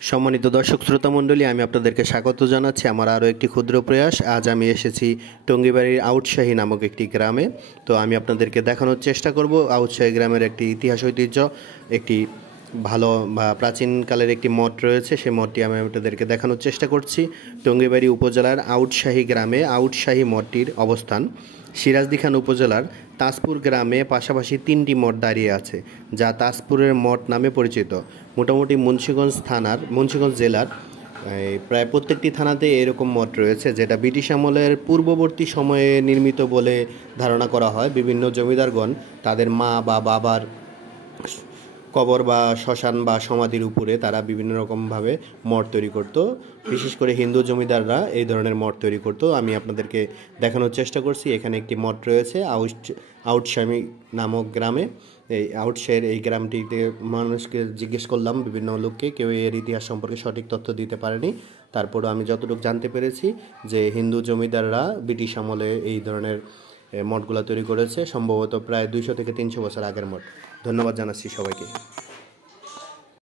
সম্মানিত দর্শক শ্রোতা মণ্ডলী, আমি আপনাদেরকে স্বাগত জানাচ্ছি আমার আরও একটি ক্ষুদ্র প্রয়াস। আজ আমি এসেছি টঙ্গিবাড়ির আউটশাহী নামক একটি গ্রামে। তো আমি আপনাদেরকে দেখানোর চেষ্টা করব আউটশাহী গ্রামের একটি ইতিহাস ঐতিহ্য, একটি ভালো বা প্রাচীনকালের একটি মঠ রয়েছে। সেই মঠটি আমি আপনাদেরকে দেখানোর চেষ্টা করছি। টঙ্গিবাড়ি উপজেলার আউটশাহী গ্রামে আউটশাহী মঠটির অবস্থান। সিরাজদি খান উপজেলার তাজপুর গ্রামে পাশাপাশি 3টি মঠ দাঁড়িয়ে আছে, যা তাজপুরের মঠ নামে পরিচিত। মোটামুটি মুন্সিগঞ্জ জেলার প্রায় প্রত্যেকটি থানাতে এরকম মঠ রয়েছে, যেটা ব্রিটিশ আমলের পূর্ববর্তী সময়ে নির্মিত বলে ধারণা করা হয়। বিভিন্ন জমিদারগণ তাদের মা বা বাবার কবর বা শ্মশান বা সমাধির উপরে তারা বিভিন্ন রকমভাবে মঠ তৈরি করতো। বিশেষ করে হিন্দু জমিদাররা এই ধরনের মঠ তৈরি করতো। আমি আপনাদেরকে দেখানোর চেষ্টা করছি। এখানে একটি মঠ রয়েছে আউটশাহী নামক গ্রামে। এই আউটশাহীর এই গ্রামটিতে মানুষকে জিজ্ঞেস করলাম, বিভিন্ন লোককে, কেউ এর ইতিহাস সম্পর্কে সঠিক তথ্য দিতে পারেনি। তারপরও আমি যতটুকু জানতে পেরেছি যে হিন্দু জমিদাররা ব্রিটিশ আমলে এই ধরনের মঠগুলো তৈরি করেছে, সম্ভবত প্রায় 200 থেকে 300 বছর আগের মঠ। ধন্যবাদ জানাচ্ছি সবাইকে।